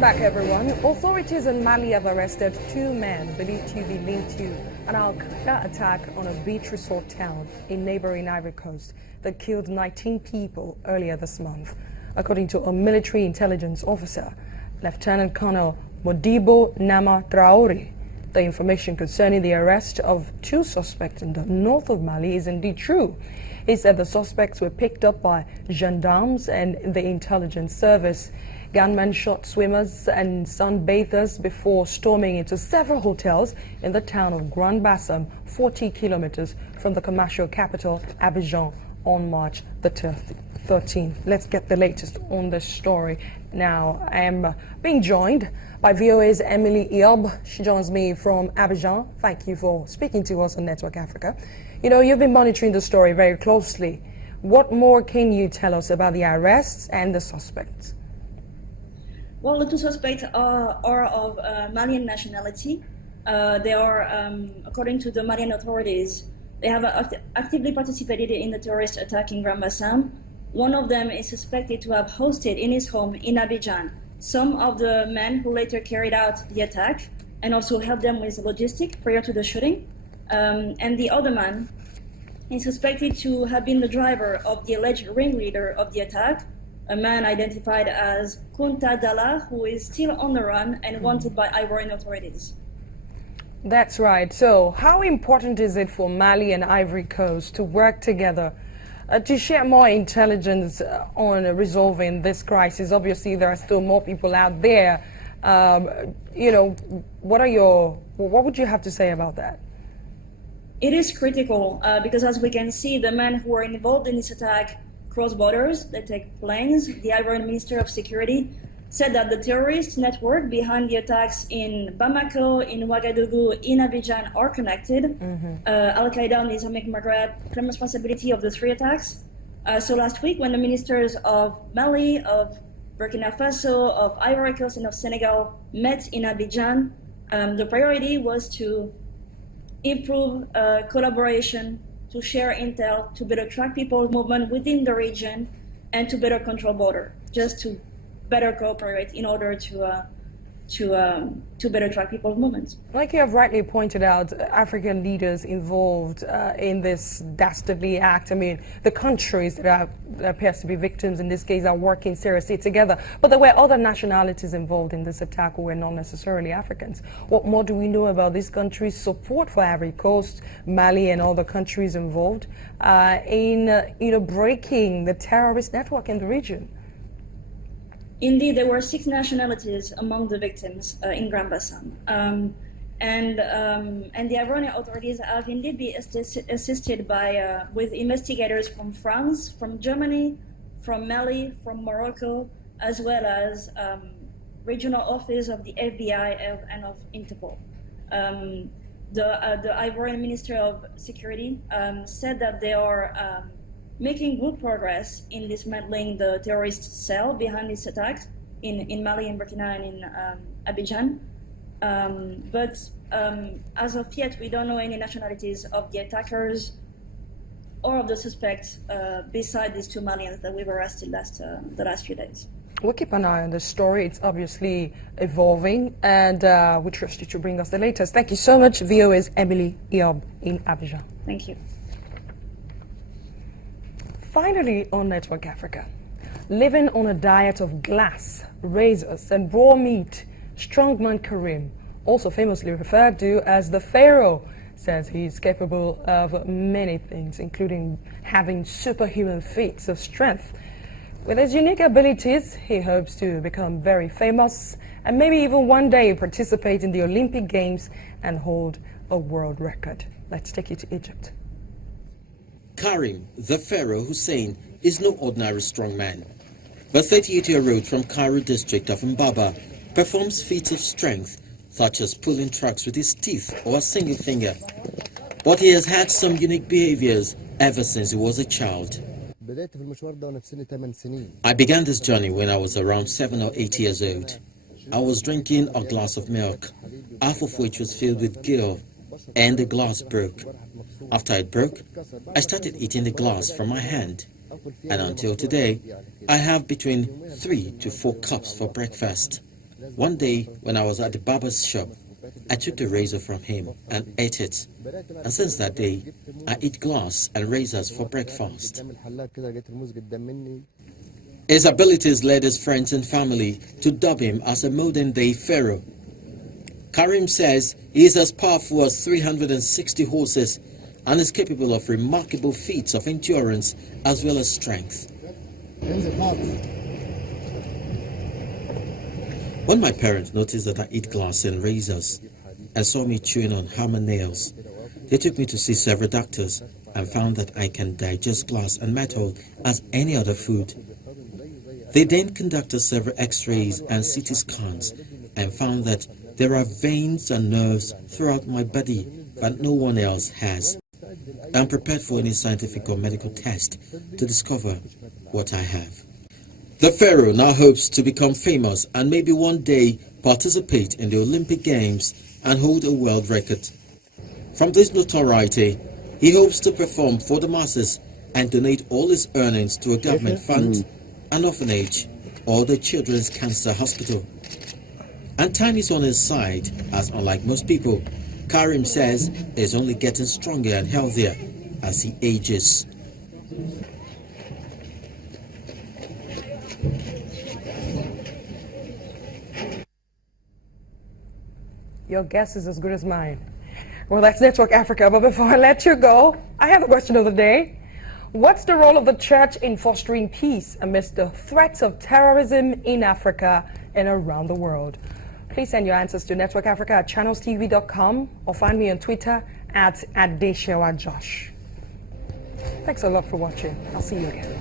Welcome back, everyone. Authorities in Mali have arrested two men believed to be linked to an Al-Qaeda attack on a beach resort town in neighboring Ivory Coast that killed 19 people earlier this month. According to a military intelligence officer, Lieutenant Colonel Modibo Nama Traore, the information concerning the arrest of two suspects in the north of Mali is indeed true. He said the suspects were picked up by gendarmes and the intelligence service. Gunmen shot swimmers and sunbathers before storming into several hotels in the town of Grand Bassam, 40 kilometers from the commercial capital, Abidjan, on March the 13th. Let's get the latest on this story. Now, I am being joined by VOA's Emily Iob. She joins me from Abidjan. Thank you for speaking to us on Network Africa. You know, you've been monitoring the story very closely. What more can you tell us about the arrests and the suspects? Well, the two suspects are of Malian nationality. They are, according to the Malian authorities, they have actively participated in the terrorist attack in Grand Bassam. One of them is suspected to have hosted in his home in Abidjan some of the men who later carried out the attack and also helped them with logistics prior to the shooting. And the other man is suspected to have been the driver of the alleged ringleader of the attack, a man identified as Kunta Dalla, who is still on the run and wanted by Ivorian authorities. That's right. So how important is it for Mali and Ivory Coast to work together to share more intelligence on resolving this crisis? Obviously, there are still more people out there. You know, what would you have to say about that? It is critical because, as we can see, the men who are involved in this attack cross borders, they take planes. The Ivorian Minister of Security said that the terrorist network behind the attacks in Bamako, in Ouagadougou, in Abidjan are connected. Al-Qaeda and the Islamic Maghreb claim responsibility of the three attacks. So last week, when the ministers of Mali, of Burkina Faso, of Ivory Coast, and of Senegal met in Abidjan, the priority was to improve collaboration, to share intel, to better track people's movement within the region, and to better control border, just to better cooperate in order to better track people's movements. Like you have rightly pointed out, African leaders involved in this dastardly act. I mean, the countries that appears to be victims in this case are working seriously together. But there were other nationalities involved in this attack who were not necessarily Africans. What more do we know about these countries' support for Ivory Coast, Mali, and other countries involved in breaking the terrorist network in the region? Indeed, there were 6 nationalities among the victims in Grand Bassam. And the Ivorian authorities have indeed been assisted by, with investigators from France, from Germany, from Mali, from Morocco, as well as regional office of the FBI and of Interpol. The Ivorian Minister of Security said that they are making good progress in dismantling the terrorist cell behind this attack in Mali, in Burkina, and in Abidjan. But as of yet, we don't know any nationalities of the attackers or of the suspects beside these 2 Malians that we've arrested the last few days. We'll keep an eye on the story. It's obviously evolving, and we trust you to bring us the latest. Thank you so much, VOA's Emily Iob in Abidjan. Thank you. Finally on Network Africa, living on a diet of glass, razors and raw meat, strongman Karim, also famously referred to as the Pharaoh, says he's capable of many things, including having superhuman feats of strength. With his unique abilities, he hopes to become very famous and maybe even one day participate in the Olympic Games and hold a world record. Let's take you to Egypt. Karim, the Pharaoh Hussein, is no ordinary strongman. The 38-year-old from Cairo district of Mbaba performs feats of strength, such as pulling trucks with his teeth or a single finger. But he has had some unique behaviors ever since he was a child. I began this journey when I was around 7 or 8 years old. I was drinking a glass of milk, half of which was filled with gil, and the glass broke. After it broke, I started eating the glass from my hand. And until today, I have between 3 to 4 cups for breakfast. One day, when I was at the barber's shop, I took the razor from him and ate it. And since that day, I eat glass and razors for breakfast. His abilities led his friends and family to dub him as a modern-day pharaoh. Karim says he is as powerful as 360 horses and is capable of remarkable feats of endurance as well as strength. When my parents noticed that I eat glass and razors and saw me chewing on hammer nails, they took me to see several doctors and found that I can digest glass and metal as any other food. They then conducted several x-rays and CT scans and found that there are veins and nerves throughout my body that no one else has. I'm prepared for any scientific or medical test to discover what I have. The pharaoh now hopes to become famous and maybe one day participate in the Olympic Games and hold a world record. From this notoriety, he hopes to perform for the masses and donate all his earnings to a government fund, an orphanage, or the Children's Cancer Hospital. And time is on his side, as unlike most people, Karim says is only getting stronger and healthier as he ages. Your guess is as good as mine. Well, that's Network Africa, but before I let you go, I have a question of the day. What's the role of the church in fostering peace amidst the threats of terrorism in Africa and around the world? Please send your answers to networkafrica@channelstv.com or find me on Twitter @DeshewaJosh. Thanks a lot for watching. I'll see you again.